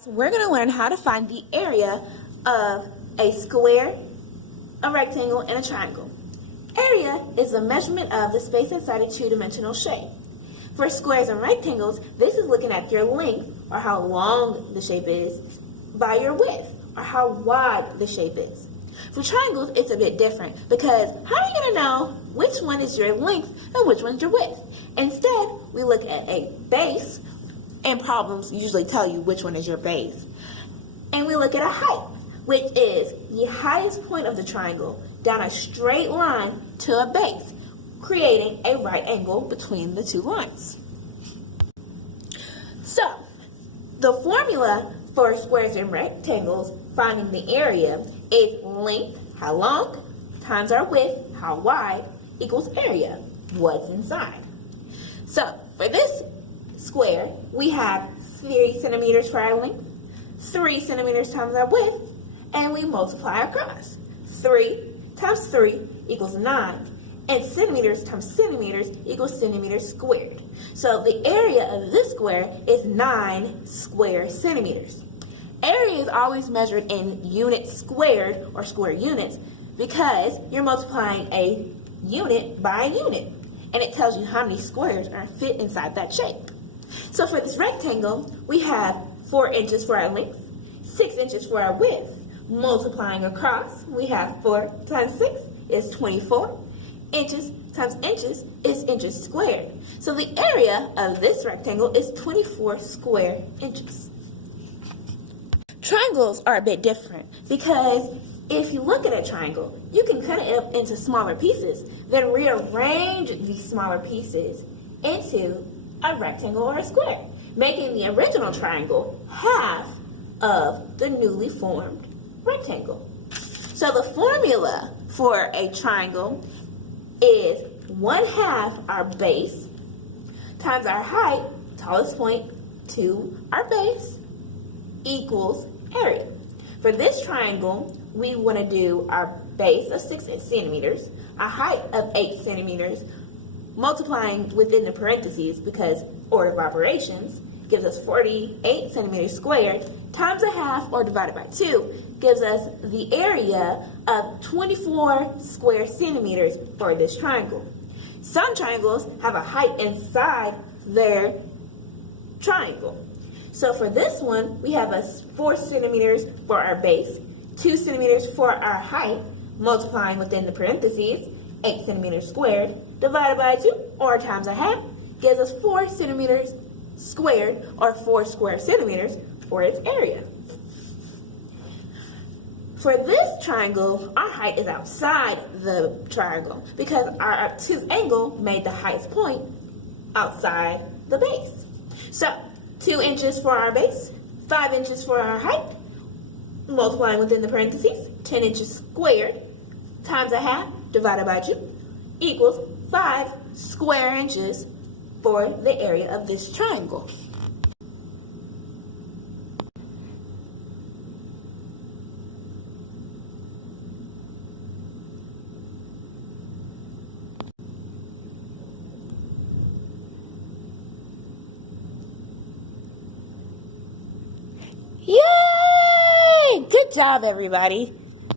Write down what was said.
So we're going to learn how to find the area of a square, a rectangle, and a triangle. Area is the measurement of the space inside a two-dimensional shape. For squares and rectangles, this is looking at your length, or how long the shape is, by your width, or how wide the shape is. For triangles, it's a bit different, because how are you going to know which one is your length and which one is your width? Instead, we look at a base, and problems usually tell you which one is your base. And we look at a height, which is the highest point of the triangle down a straight line to a base, creating a right angle between the two lines. So, the formula for squares and rectangles finding the area is length, how long, times our width, how wide, equals area, what's inside. So, for this square, we have 3 centimeters for our length, 3 centimeters times our width, and we multiply across. 3 times 3 equals 9, and centimeters times centimeters equals centimeters squared. So the area of this square is 9 square centimeters. Area is always measured in units squared, or square units, because you're multiplying a unit by a unit, and it tells you how many squares are fit inside that shape. So for this rectangle, we have 4 inches for our length, 6 inches for our width. Multiplying across, we have 4 times 6 is 24. Inches times inches is inches squared. So the area of this rectangle is 24 square inches. Triangles are a bit different, because if you look at a triangle, you can cut it up into smaller pieces, then rearrange these smaller pieces into a rectangle or a square, making the original triangle half of the newly formed rectangle. So the formula for a triangle is 1/2 our base times our height, tallest point, to our base, equals area. For this triangle, we want to do our base of 6 centimeters, a height of 8 centimeters, multiplying within the parentheses because order of operations gives us 48 centimeters squared, times 1/2 or divided by 2 gives us the area of 24 square centimeters for this triangle. Some triangles have a height inside their triangle. So for this one, we have 4 centimeters for our base, 2 centimeters for our height, multiplying within the parentheses, 8 centimeters squared, divided by 2, or times 1/2, gives us 4 centimeters squared, or 4 square centimeters, for its area. For this triangle, our height is outside the triangle, because our obtuse angle made the highest point outside the base. So, 2 inches for our base, 5 inches for our height, multiplying within the parentheses, 10 inches squared, times 1/2, divided by 2, equals 5 square inches for the area of this triangle. Yay! Good job, everybody.